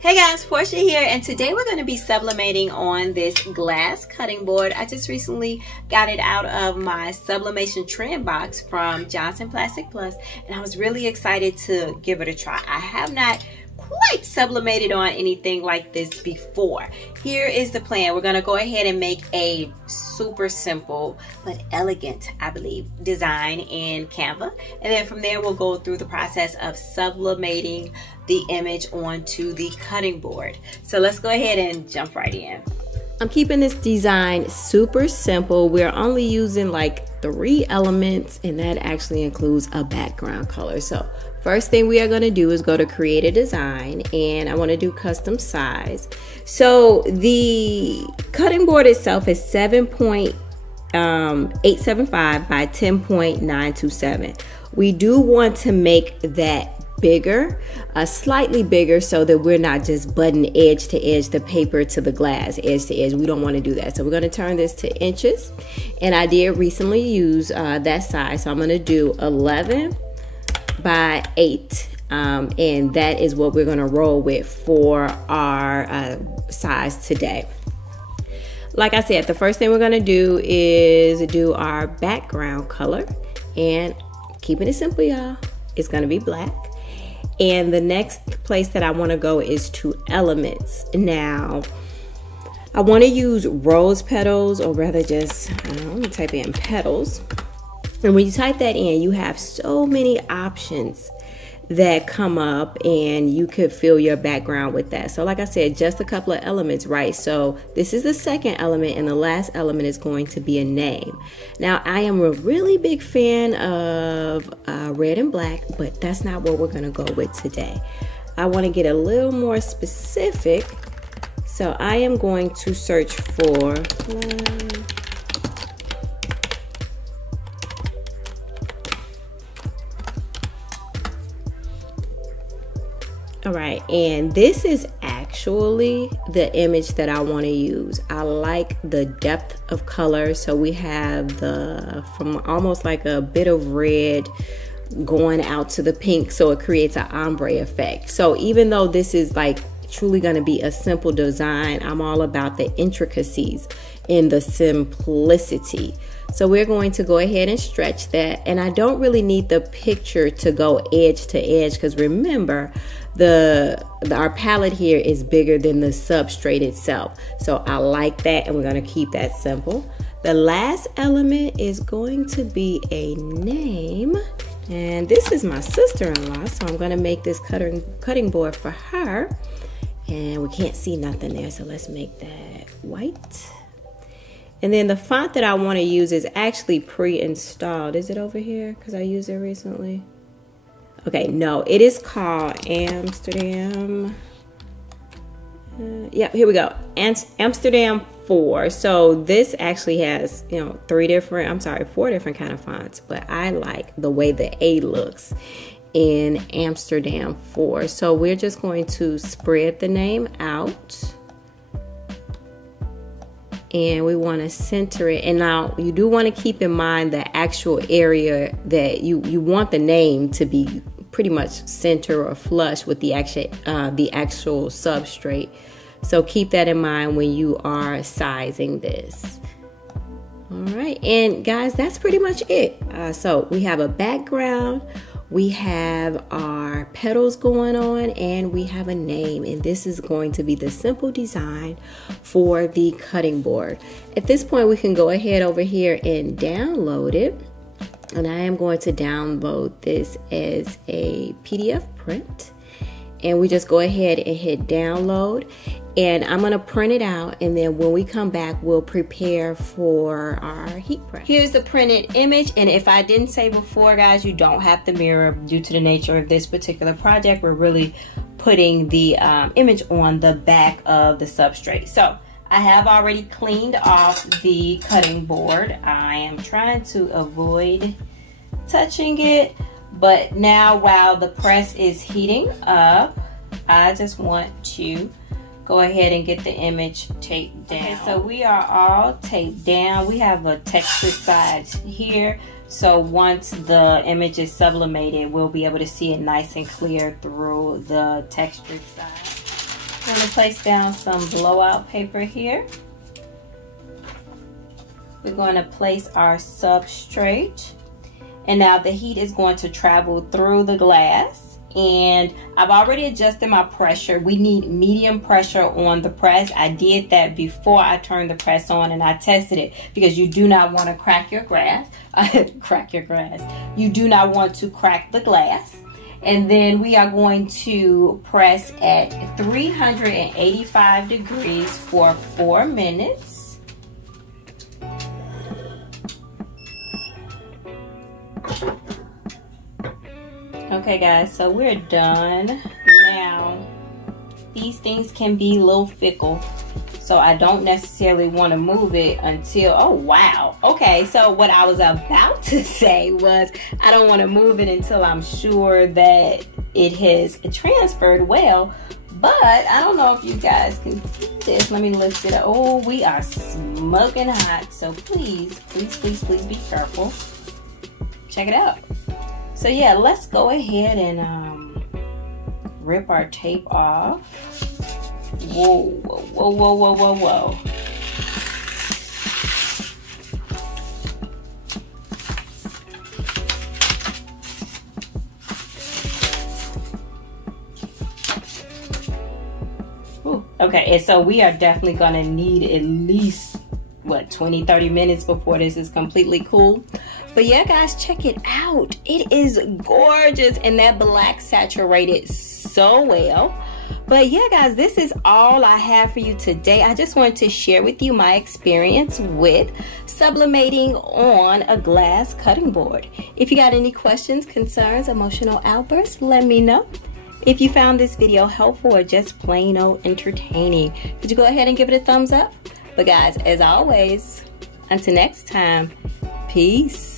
Hey guys, Portia here, and today we're going to be sublimating on this glass cutting board. I just recently got it out of my sublimation trend box from Johnson Plastic Plus, and I was really excited to give it a try. I have not quite sublimated on anything like this before. Here is the plan. We're going to go ahead and make a super simple but elegant, I believe, design in Canva, and then from there we'll go through the process of sublimating the image onto the cutting board. So let's go ahead and jump right in. I'm keeping this design super simple. We're only using like 3 elements, and that actually includes a background color. So first thing we are going to do is go to create a design, and I want to do custom size. So the cutting board itself is 7.875 by 10.927. We do want to make that bigger, slightly bigger, so that we're not just butting edge to edge the paper to the glass, edge to edge. We don't want to do that. So we're going to turn this to inches, and I did recently use that size, so I'm going to do 11 by 8, and that is what we're going to roll with for our size today. Like I said, the first thing we're going to do is do our background color, and keeping it simple, y'all, it's going to be black. And the next place that I want to go is to elements. Now, I want to use rose petals, or rather just, I'm going to type in petals. And when you type that in, you have so many options that come up, and you could fill your background with that. So like I said, just a couple of elements, right? So this is the second element, and the last element is going to be a name. Now, I am a really big fan of red and black, but that's not what we're going to go with today. I want to get a little more specific, so I am going to search for all right, and this is actually the image that I want to use. I like the depth of color. So we have from almost like a bit of red going out to the pink, so it creates an ombre effect. So even though this is like truly going to be a simple design, I'm all about the intricacies in the simplicity. So we're going to go ahead and stretch that, and I don't really need the picture to go edge to edge, because remember, our palette here is bigger than the substrate itself. So I like that, and we're going to keep that simple. The last element is going to be a name, and this is my sister-in-law, so I'm going to make this cutting board for her, and we can't see nothing there, so let's make that white. And then the font that I want to use is actually pre-installed. Is it over here? Because I used it recently. Okay, no, it is called Amsterdam. Yeah, here we go. Amsterdam 4. So this actually has, 4 different kind of fonts, but I like the way the A looks in Amsterdam 4. So we're just going to spread the name out, and we want to center it. And now you do want to keep in mind the actual area that you want the name to be pretty much center or flush with the actual substrate. So keep that in mind when you are sizing this. All right, and guys, that's pretty much it. So we have a background, we have our petals going on, and we have a name, and this is going to be the simple design for the cutting board. At this point, we can go ahead over here and download it, and I am going to download this as a PDF print, and we just go ahead and hit download, and I'm going to print it out, and then when we come back, we'll prepare for our heat press. Here's the printed image, and if I didn't say before, guys, you don't have to mirror due to the nature of this particular project. We're really putting the image on the back of the substrate. So I have already cleaned off the cutting board. I am trying to avoid touching it, but now while the press is heating up, I just want to go ahead and get the image taped down. Okay, so we are all taped down. We have a textured side here, so once the image is sublimated, we'll be able to see it nice and clear through the textured side. I'm going to place down some blowout paper here. We're going to place our substrate. And now the heat is going to travel through the glass. And I've already adjusted my pressure. We need medium pressure on the press. I did that before I turned the press on, and I tested it because you do not want to crack your glass. You do not want to crack the glass. And then we are going to press at 385 degrees for 4 minutes. Okay guys, so we're done. Now, these things can be a little fickle, so I don't necessarily want to move it until, oh wow. Okay, so what I was about to say was I don't want to move it until I'm sure that it has transferred well. But I don't know if you guys can see this. Let me lift it up. Oh, we are smoking hot, so please, please, please, please be careful. Check it out. So yeah, let's go ahead and rip our tape off. Whoa, whoa, whoa, whoa, whoa, whoa, whoa. Ooh, okay, and so we are definitely gonna need at least, what, 20-30 minutes before this is completely cool. But yeah guys, check it out. It is gorgeous, and that black saturated so well. But yeah guys, this is all I have for you today. I just wanted to share with you my experience with sublimating on a glass cutting board. If you got any questions, concerns, emotional outbursts, let me know. If you found this video helpful or just plain old entertaining, could you go ahead and give it a thumbs up? But guys, as always, until next time, peace.